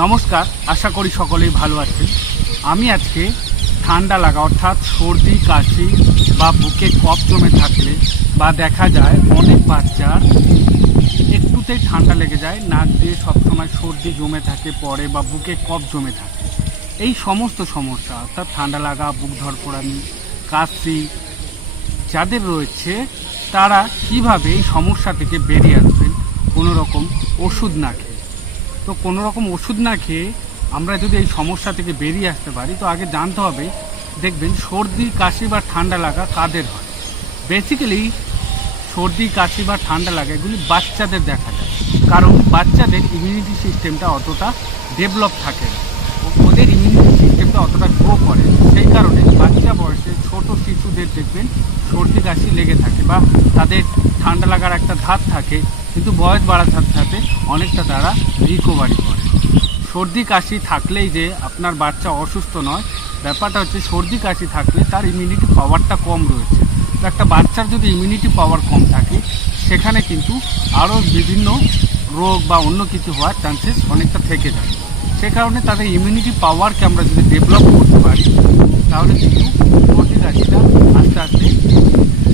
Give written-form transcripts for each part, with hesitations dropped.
নমস্কার, আশা করি সকলেই ভালো আছেন। আমি আজকে ঠান্ডা লাগা অর্থাৎ সর্দি কাশি বা বুকে কফ জমে থাকলে বা দেখা যায় অনেক বাচ্চার একটুতেই ঠান্ডা লেগে যায়, নাক দিয়ে সবসময় সর্দি জমে থাকে পরে বা বুকে কফ জমে থাকে। এই সমস্ত সমস্যা অর্থাৎ ঠান্ডা লাগা, বুক ধড়ফড়ানি, কাশি যাদের রয়েছে তারা কিভাবে এই সমস্যা থেকে বেরিয়ে আসবেন কোনো রকম ওষুধ না খেয়ে। তো কোনো রকম ওষুধ না খেয়ে আমরা যদি এই সমস্যা থেকে বেরিয়ে আসতে পারি, তো আগে জানতে হবে, দেখবেন সর্দি কাশি বা ঠান্ডা লাগা কাদের হয়। বেসিক্যালি সর্দি কাশি বা ঠান্ডা লাগা এগুলি বাচ্চাদের দেখা যায়, কারণ বাচ্চাদের ইমিউনিটি সিস্টেমটা অতটা ডেভেলপ থাকে না, ওদের ইমিউনিটি সিস্টেমটা অতটা গ্রো করে। সেই কারণে বাচ্চা বয়সে ছোট শিশুদের দেখবেন সর্দি কাশি লেগে থাকে বা তাদের ঠান্ডা লাগার একটা ধাত থাকে, কিন্তু বয়স বাড়ার সাথে সাথে অনেকটা তারা রিকভারি করে। সর্দি কাশি থাকলেই যে আপনার বাচ্চা অসুস্থ নয়, ব্যাপারটা হচ্ছে সর্দি কাশি থাকলে তার ইমিউনিটি পাওয়ারটা কম রয়েছে। তো একটা বাচ্চার যদি ইমিউনিটি পাওয়ার কম থাকে, সেখানে কিন্তু আরও বিভিন্ন রোগ বা অন্য কিছু হওয়ার চান্সেস অনেকটা থেকে যায়। সে কারণে তাদের ইমিউনিটি পাওয়ারকে আমরা যদি ডেভেলপ করতে পারি, তাহলে কিন্তু সর্দি কাশিটা আস্তে আস্তে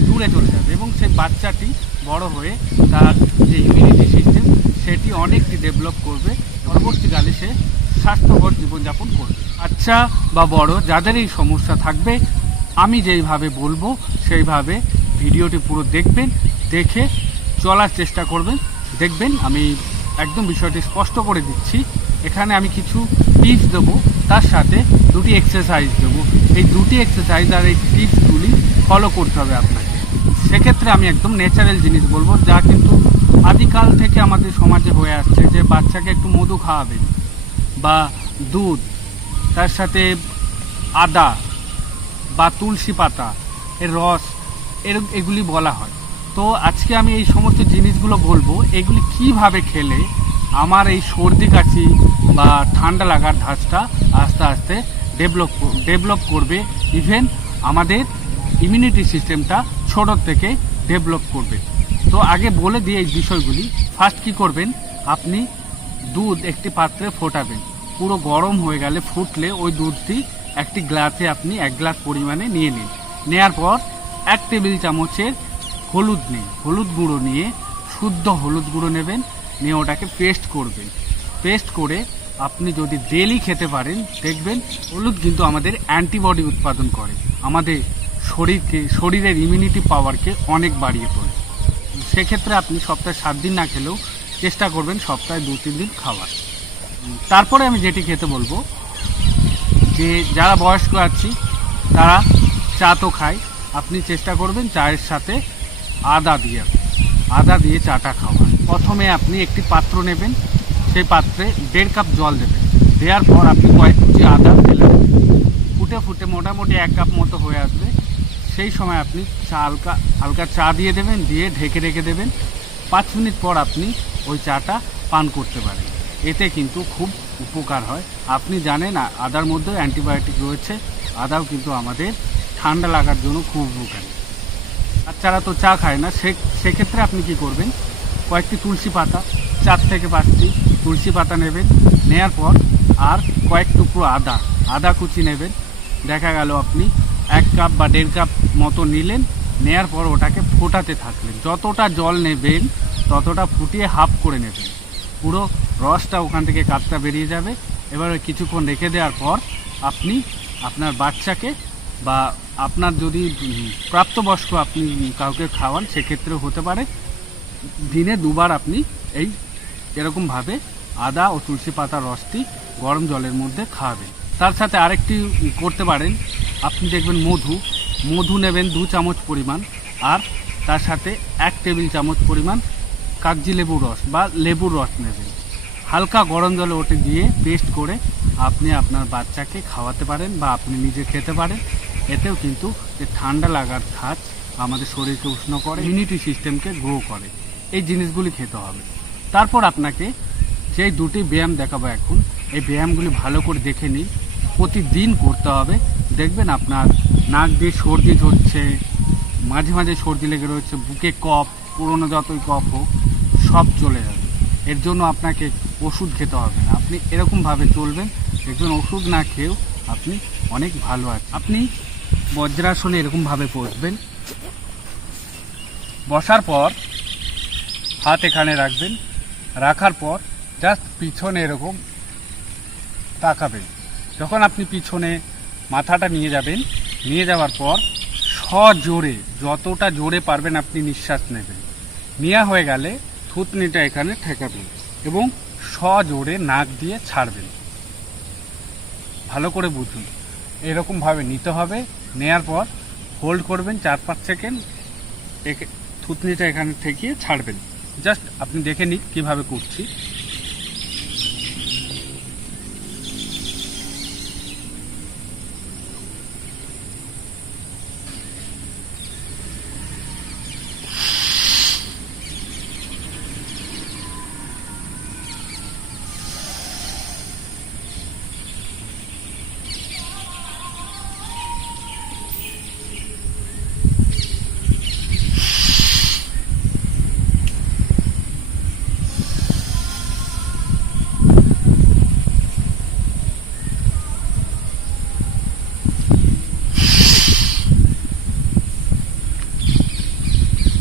দূরে চলে যাবে এবং সেই বাচ্চাটি বড় হয়ে তার যে ইমিউনিটি সিস্টেম সেটি অনেকটি ডেভেলপ করবে, পরবর্তীকালে সে স্বাস্থ্যকর জীবনযাপন করবে। বাচ্চা বা বড় যাদের এই সমস্যা থাকবে, আমি যেইভাবে বলবো সেইভাবে ভিডিওটি পুরো দেখবেন, দেখে চলার চেষ্টা করবেন। দেখবেন আমি একদম বিষয়টি স্পষ্ট করে দিচ্ছি। এখানে আমি কিছু টিপস দেবো, তার সাথে দুটি এক্সারসাইজ দেবো। এই দুটি এক্সারসাইজ আর এই টিপসগুলি ফলো করতে হবে আপনাকে। সেক্ষেত্রে আমি একদম ন্যাচারাল জিনিস বলবো, যা কিন্তু আদিকাল থেকে আমাদের সমাজে হয়ে আসছে, যে বাচ্চাকে একটু মধু খাওয়াবেন বা দুধ, তার সাথে আদা বা তুলসী পাতা এর রস, এগুলি বলা হয়। তো আজকে আমি এই সমস্ত জিনিসগুলো বলবো, এগুলি কিভাবে খেলে আমার এই সর্দি কাশি বা ঠান্ডা লাগার ধাঁচটা আস্তে আস্তে ডেভেলপ করবে, ইভেন আমাদের ইমিউনিটি সিস্টেমটা ছোটোর থেকে ডেভেলপ করবে। তো আগে বলে দিই এই বিষয়গুলি। ফার্স্ট কি করবেন, আপনি দুধ একটি পাত্রে ফোটাবেন, পুরো গরম হয়ে গেলে ফুটলে ওই দুধটি একটি গ্লাসে আপনি 1 গ্লাস পরিমাণে নিয়ে নিন। নেওয়ার পর 1 টেবিল চামচের হলুদ গুঁড়ো নিয়ে, শুদ্ধ হলুদ গুঁড়ো নেবেন, নিয়ে ওটাকে পেস্ট করবেন। পেস্ট করে আপনি যদি ডেলি খেতে পারেন, দেখবেন হলুদ কিন্তু আমাদের অ্যান্টিবডি উৎপাদন করে, আমাদের শরীরের ইমিউনিটি পাওয়ারকে অনেক বাড়িয়ে তোলে। সেক্ষেত্রে আপনি সপ্তাহে 7 দিন না খেলেও চেষ্টা করবেন সপ্তাহে 2-3 দিন খাওয়ার। তারপরে আমি যেটি খেতে বলবো, যে যারা বয়স্ক আছি তারা চা তো খায়, আপনি চেষ্টা করবেন চায়ের সাথে আদা দিয়ে চাটা খাওয়ার। প্রথমে আপনি একটি পাত্র নেবেন, সেই পাত্রে 1.5 কাপ জল দেবেন। দেওয়ার পর আপনি কয়েক কুচি আদা ফেলে দেবেন। ফুটে মোটামুটি 1 কাপ মতো হয়ে আসবে। সেই সময় আপনি হালকা চা দিয়ে দেবেন, দিয়ে ঢেকে রেখে দেবেন। 5 মিনিট পর আপনি ওই চাটা পান করতে পারেন। এতে কিন্তু খুব উপকার হয়। আপনি জানেন আদার মধ্যে অ্যান্টিবায়োটিক রয়েছে, আদাও কিন্তু আমাদের ঠান্ডা লাগার জন্য খুব উপকারী। বাচ্চারা তো চা খায় না, সেক্ষেত্রে আপনি কি করবেন, কয়েকটি তুলসী পাতা, 4 থেকে 5টি তুলসী পাতা নেবেন। নেয়ার পর আর কয়েক টুকরো আদা কুচি নেবেন। দেখা গেল আপনি 1 কাপ বা 1.5 কাপ মতো নিলেন। নেয়ার পর ওটাকে ফোটাতে থাকলেন। যতটা জল নেবেন ততটা ফুটিয়ে হাফ করে নেবেন, পুরো রসটা ওখান থেকে কাঁচটা বেরিয়ে যাবে। এবার কিছুক্ষণ রেখে দেওয়ার পর আপনি আপনার বাচ্চাকে বা আপনার যদি প্রাপ্তবয়স্ক আপনি কাউকে খাওয়ান, সেক্ষেত্রেও হতে পারে, দিনে 2 বার আপনি এরকমভাবে আদা ও তুলসী পাতার রসটি গরম জলের মধ্যে খাওয়াবেন। তার সাথে আরেকটি করতে পারেন, আপনি দেখবেন মধু নেবেন 2 চামচ পরিমাণ, আর তার সাথে 1 টেবিল চামচ পরিমাণ কাগজি লেবুর রস বা লেবুর রস নেবেন। হালকা গরম জলে ওটা দিয়ে পেস্ট করে আপনি আপনার বাচ্চাকে খাওয়াতে পারেন বা আপনি নিজে খেতে পারেন। এতেও কিন্তু যে ঠান্ডা লাগার ধাঁচ আমাদের শরীরকে উষ্ণ করে, ইমিউনিটি সিস্টেমকে গ্রো করে। এই জিনিসগুলি খেতে হবে। তারপর আপনাকে যেই 2টি ব্যায়াম দেখাবো এখন, এই ব্যায়ামগুলি ভালো করে দেখে নিন, প্রতিদিন করতে হবে। দেখবেন আপনার নাক দিয়ে সর্দি ঝরছে, মাঝে মাঝে সর্দি লেগে রয়েছে, বুকে কফ, পুরনো যতই কফ হোক সব চলে যাবে। এর জন্য আপনাকে ওষুধ খেতে হবে না। আপনি এরকমভাবে চলবেন, দেখবেন ওষুধ না খেয়েও আপনি অনেক ভালো আছেন। আপনি বজ্রাসনে এরকমভাবে বসবেন, বসার পর হাত এখানে রাখবেন, রাখার পর জাস্ট পিছনে এরকম তাকাবেন। যখন আপনি পিছনে মাথাটা নিয়ে যাবেন, নিয়ে যাওয়ার পর সজোরে, যতটা জোরে পারবেন আপনি নিঃশ্বাস নেবেন। নেওয়া হয়ে গেলে থুতনিটা এখানে ঠেকাবেন এবং সজোরে নাক দিয়ে ছাড়বেন। ভালো করে বুঝুন, এরকমভাবে নিতে হবে। নেয়ার পর হোল্ড করবেন 4-5 সেকেন্ড, থুতনিটা এখানে ঠেকিয়ে ছাড়বেন। জাস্ট আপনি দেখে নিন কীভাবে করছি।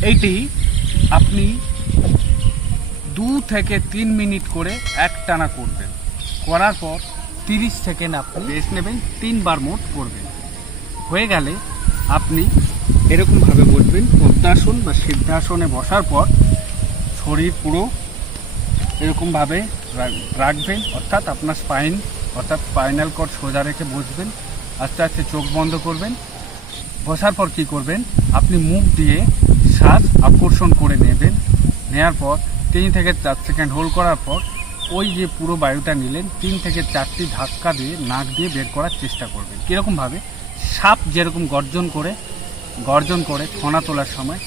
এইটি আপনি 2 থেকে 3 মিনিট করে একটানা করবেন। করার পর 30 সেকেন্ড আপনি রেস্ট নেবেন, 3 বার মোট করবেন। হয়ে গেলে আপনি এরকমভাবে বসবেন, পদ্মাসন বা সিদ্ধাসনে বসার পর শরীর পুরো এরকমভাবে রাখবেন, অর্থাৎ আপনার স্পাইনাল কর্ড সোজা রেখে বসবেন। আস্তে আস্তে চোখ বন্ধ করবেন। বসার পর কি করবেন, আপনি মুখ দিয়ে শ্বাস আকর্ষণ করে নেবেন। নেওয়ার পর 3 থেকে 4 সেকেন্ড হোল্ড করার পর ওই যে পুরো বায়ুটা নিলেন 3 থেকে 4টি ধাক্কা দিয়ে নাক দিয়ে বের করার চেষ্টা করবেন। কীরকমভাবে, সাপ যেরকম গর্জন করে ফোনা তোলার সময়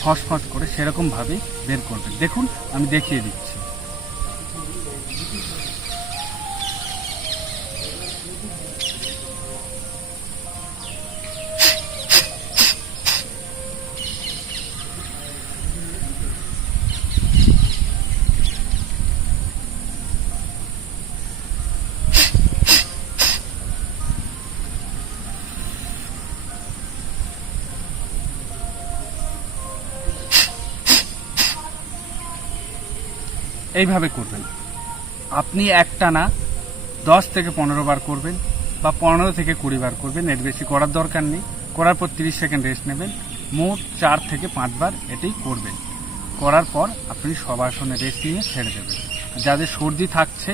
ফসফস করে সেরকমভাবেই বের করবেন। দেখুন, আমি দেখিয়ে দিচ্ছি। এইভাবে করবেন। আপনি একটানা 10 থেকে 15 বার করবেন বা 15 থেকে 20 বার করবেন, এর বেশি করার দরকার নেই। করার পর 30 সেকেন্ড রেস্ট নেবেন। মোট 4 থেকে 5 বার এটাই করবেন। করার পর আপনি শবাসনে রেস্ট নিয়ে ছেড়ে দেবেন। যাদের সর্দি থাকছে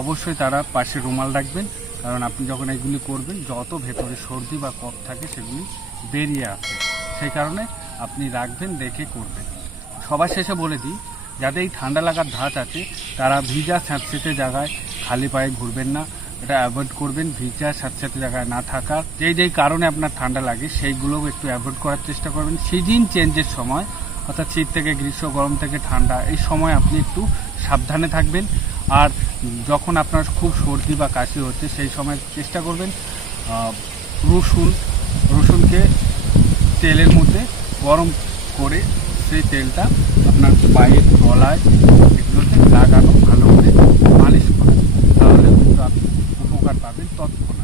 অবশ্যই তারা পাশে রুমাল রাখবেন, কারণ আপনি যখন এগুলি করবেন যত ভেতরে সর্দি বা কফ থাকে সেগুলি বেরিয়ে আসে, সেই কারণে আপনি রাখবেন, দেখে করবেন। সবার শেষে বলে দিই, যাদের এই ঠান্ডা লাগার ধাঁচ আছে তারা ভিজা স্যাঁতসেঁতে জায়গায় খালি পায়ে ঘুরবেন না, এটা অ্যাভয়েড করবেন। ভিজা স্যাঁতসেঁতে জায়গায় না থাকার যেই কারণে আপনার ঠান্ডা লাগে সেইগুলোও একটু অ্যাভয়েড করার চেষ্টা করবেন। সিজন চেঞ্জের সময়, অর্থাৎ শীত থেকে গ্রীষ্ম, গরম থেকে ঠান্ডা, এই সময় আপনি একটু সাবধানে থাকবেন। আর যখন আপনার খুব সর্দি বা কাশি হচ্ছে সেই সময় চেষ্টা করবেন রসুনকে তেলের মধ্যে গরম করে সেই তেলটা আপনার পায়ের গলায় এগুলোতে লাগানো, ভালো করে মালিশ করা, তাহলে আপনি উপকার পাবেন তৎক্ষণাৎ।